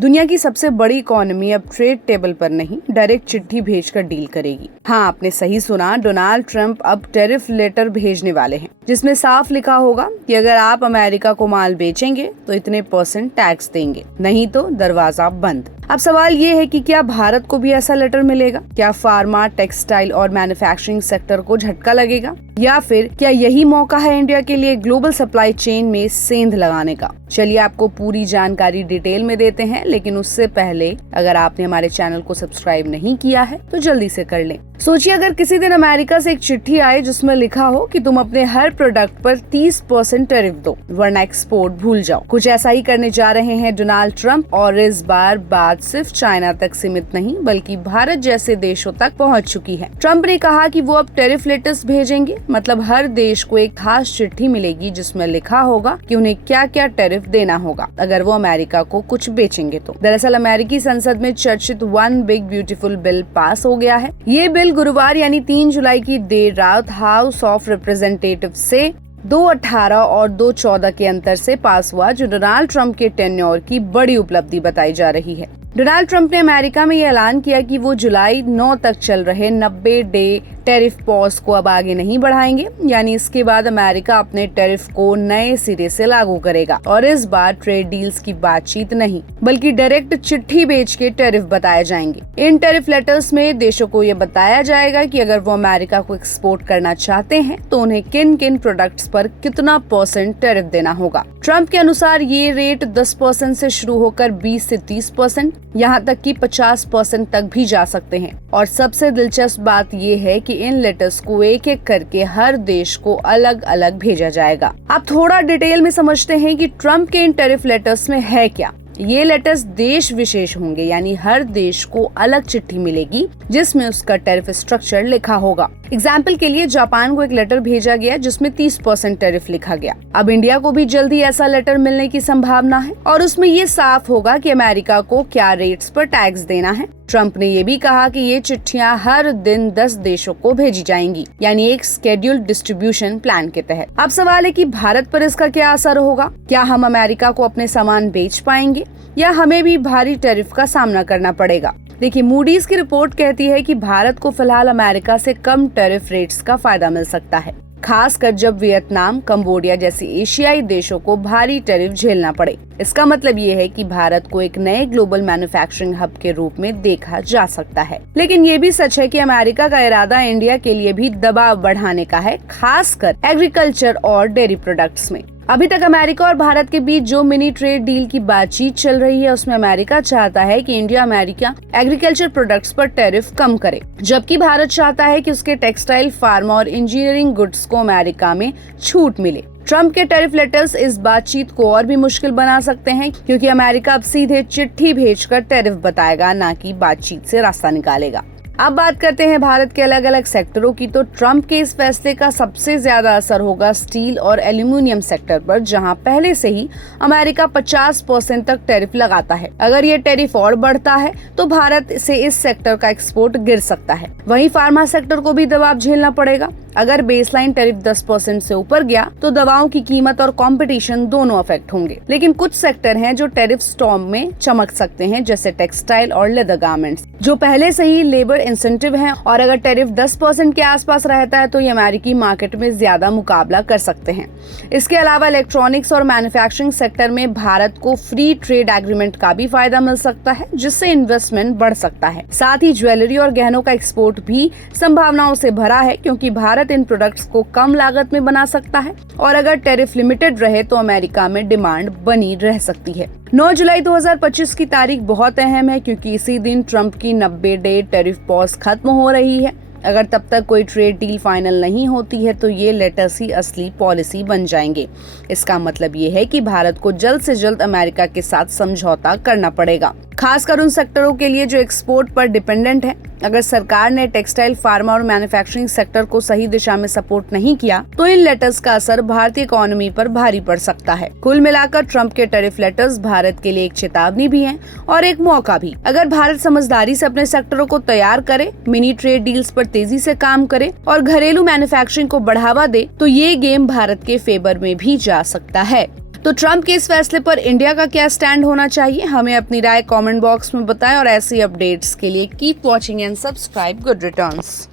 दुनिया की सबसे बड़ी इकोनॉमी अब ट्रेड टेबल पर नहीं, डायरेक्ट चिट्ठी भेजकर डील करेगी। हाँ, आपने सही सुना, डोनाल्ड ट्रंप अब टैरिफ लेटर भेजने वाले हैं, जिसमें साफ लिखा होगा कि अगर आप अमेरिका को माल बेचेंगे तो इतने % टैक्स देंगे, नहीं तो दरवाजा बंद। अब सवाल ये है कि क्या भारत को भी ऐसा लेटर मिलेगा? क्या फार्मा, टेक्सटाइल और मैन्युफैक्चरिंग सेक्टर को झटका लगेगा, या फिर क्या यही मौका है इंडिया के लिए ग्लोबल सप्लाई चेन में सेंध लगाने का? चलिए आपको पूरी जानकारी डिटेल में देते हैं, लेकिन उससे पहले अगर आपने हमारे चैनल को सब्सक्राइब नहीं किया है तो जल्दी से कर लें। सोचिए अगर किसी दिन अमेरिका से एक चिट्ठी आए जिसमें लिखा हो कि तुम अपने हर प्रोडक्ट पर 30% टैरिफ दो, वरना एक्सपोर्ट भूल जाओ। कुछ ऐसा ही करने जा रहे हैं डोनाल्ड ट्रंप, और इस बार बात सिर्फ चाइना तक सीमित नहीं बल्कि भारत जैसे देशों तक पहुंच चुकी है। ट्रंप ने कहा कि वो अब टैरिफ लेटर्स भेजेंगे, मतलब हर देश को एक खास चिट्ठी मिलेगी जिसमें लिखा होगा कि उन्हें क्या क्या टैरिफ देना होगा अगर वो अमेरिका को कुछ बेचेंगे तो। दरअसल अमेरिकी संसद में चर्चित one big beautiful bill pass हो गया है। ये बिल गुरुवार यानी 3 जुलाई की देर रात हाउस ऑफ रिप्रेजेंटेटिव से 218 और 214 के अंतर से पास हुआ, जो डोनाल्ड ट्रंप के टेन्योर की बड़ी उपलब्धि बताई जा रही है। डोनाल्ड ट्रंप ने अमेरिका में ये ऐलान किया कि वो जुलाई 9 तक चल रहे 90 डे टैरिफ पॉज को अब आगे नहीं बढ़ाएंगे, यानी इसके बाद अमेरिका अपने टैरिफ को नए सिरे से लागू करेगा। और इस बार ट्रेड डील्स की बातचीत नहीं बल्कि डायरेक्ट चिट्ठी बेच के टैरिफ बताए जाएंगे। इन टैरिफ लेटर्स में देशों को ये बताया जाएगा कि अगर वो अमेरिका को एक्सपोर्ट करना चाहते हैं तो उन्हें किन किन प्रोडक्ट्स पर कितना % टैरिफ देना होगा। ट्रंप के अनुसार ये रेट 10% से शुरू होकर 20 से 30%, यहाँ तक कि 50% तक भी जा सकते हैं। और सबसे दिलचस्प बात ये है कि इन लेटर्स को एक एक करके हर देश को अलग अलग भेजा जाएगा। अब थोड़ा डिटेल में समझते हैं कि ट्रंप के इन टैरिफ लेटर्स में है क्या। ये लेटर्स देश विशेष होंगे, यानी हर देश को अलग चिट्ठी मिलेगी जिसमें उसका टैरिफ स्ट्रक्चर लिखा होगा। एग्जाम्पल के लिए जापान को एक लेटर भेजा गया जिसमें 30% टैरिफ लिखा गया। अब इंडिया को भी जल्दी ऐसा लेटर मिलने की संभावना है, और उसमें ये साफ होगा कि अमेरिका को क्या रेट्स पर टैक्स देना है। ट्रंप ने ये भी कहा कि ये चिट्ठियां हर दिन 10 देशों को भेजी जाएंगी, यानी एक स्केड्यूल्ड डिस्ट्रीब्यूशन प्लान के तहत। अब सवाल है कि भारत पर इसका क्या असर होगा? क्या हम अमेरिका को अपने सामान बेच पाएंगे या हमें भी भारी टैरिफ का सामना करना पड़ेगा? देखिए, मूडीज की रिपोर्ट कहती है कि भारत को फिलहाल अमेरिका से कम टैरिफ रेट्स का फायदा मिल सकता है, खासकर जब वियतनाम, कंबोडिया जैसे एशियाई देशों को भारी टैरिफ झेलना पड़े। इसका मतलब ये है कि भारत को एक नए ग्लोबल मैन्युफैक्चरिंग हब के रूप में देखा जा सकता है। लेकिन ये भी सच है कि अमेरिका का इरादा इंडिया के लिए भी दबाव बढ़ाने का है, खासकर एग्रीकल्चर और डेयरी प्रोडक्ट्स में। अभी तक अमेरिका और भारत के बीच जो मिनी ट्रेड डील की बातचीत चल रही है उसमें अमेरिका चाहता है कि इंडिया अमेरिका एग्रीकल्चर प्रोडक्ट्स पर टैरिफ कम करे, जबकि भारत चाहता है कि उसके टेक्सटाइल, फार्मा और इंजीनियरिंग गुड्स को अमेरिका में छूट मिले। ट्रंप के टैरिफ लेटर्स इस बातचीत को और भी मुश्किल बना सकते हैं, क्योंकि अमेरिका अब सीधे चिट्ठी भेजकर टैरिफ बताएगा, ना कि बातचीत से रास्ता निकालेगा। अब बात करते हैं भारत के अलग अलग सेक्टरों की। तो ट्रंप के इस फैसले का सबसे ज्यादा असर होगा स्टील और एल्यूमिनियम सेक्टर पर, जहां पहले से ही अमेरिका 50% तक टैरिफ लगाता है। अगर ये टैरिफ और बढ़ता है तो भारत से इस सेक्टर का एक्सपोर्ट गिर सकता है। वहीं फार्मा सेक्टर को भी दबाव झेलना पड़ेगा। अगर बेसलाइन टैरिफ 10% से ऊपर गया तो दवाओं की कीमत और कंपटीशन दोनों अफेक्ट होंगे। लेकिन कुछ सेक्टर हैं जो टैरिफ स्टॉर्म में चमक सकते हैं, जैसे टेक्सटाइल और लेदर गारमेंट्स, जो पहले से ही लेबर इंसेंटिव हैं, और अगर टैरिफ 10% के आसपास रहता है तो ये अमेरिकी मार्केट में ज्यादा मुकाबला कर सकते हैं। इसके अलावा इलेक्ट्रॉनिक्स और मैन्युफैक्चरिंग सेक्टर में भारत को फ्री ट्रेड एग्रीमेंट का भी फायदा मिल सकता है, जिससे इन्वेस्टमेंट बढ़ सकता है। साथ ही ज्वेलरी और गहनों का एक्सपोर्ट भी संभावनाओं से भरा है, क्योंकि भारत इन प्रोडक्ट्स को कम लागत में बना सकता है, और अगर टैरिफ लिमिटेड रहे तो अमेरिका में डिमांड बनी रह सकती है। 9 जुलाई 2025 की तारीख बहुत अहम है, क्योंकि इसी दिन ट्रंप की 90 डे टैरिफ पॉज खत्म हो रही है। अगर तब तक कोई ट्रेड डील फाइनल नहीं होती है तो ये लेटर्स ही असली पॉलिसी बन जाएंगे। इसका मतलब ये है कि भारत को जल्द से जल्द अमेरिका के साथ समझौता करना पड़ेगा, खासकर उन सेक्टरों के लिए जो एक्सपोर्ट पर डिपेंडेंट है। अगर सरकार ने टेक्सटाइल, फार्मा और मैन्युफैक्चरिंग सेक्टर को सही दिशा में सपोर्ट नहीं किया तो इन लेटर्स का असर भारतीय इकोनॉमी पर भारी पड़ सकता है। कुल मिलाकर ट्रंप के टैरिफ लेटर्स भारत के लिए एक चेतावनी भी हैं और एक मौका भी। अगर भारत समझदारी से अपने सेक्टरों को तैयार करे, मिनी ट्रेड डील्स पर तेजी से काम करे और घरेलू मैन्युफैक्चरिंग को बढ़ावा दे तो ये गेम भारत के फेवर में भी जा सकता है। तो ट्रम्प के इस फैसले पर इंडिया का क्या स्टैंड होना चाहिए, हमें अपनी राय कमेंट बॉक्स में बताएं और ऐसी अपडेट्स के लिए keep watching and subscribe good returns.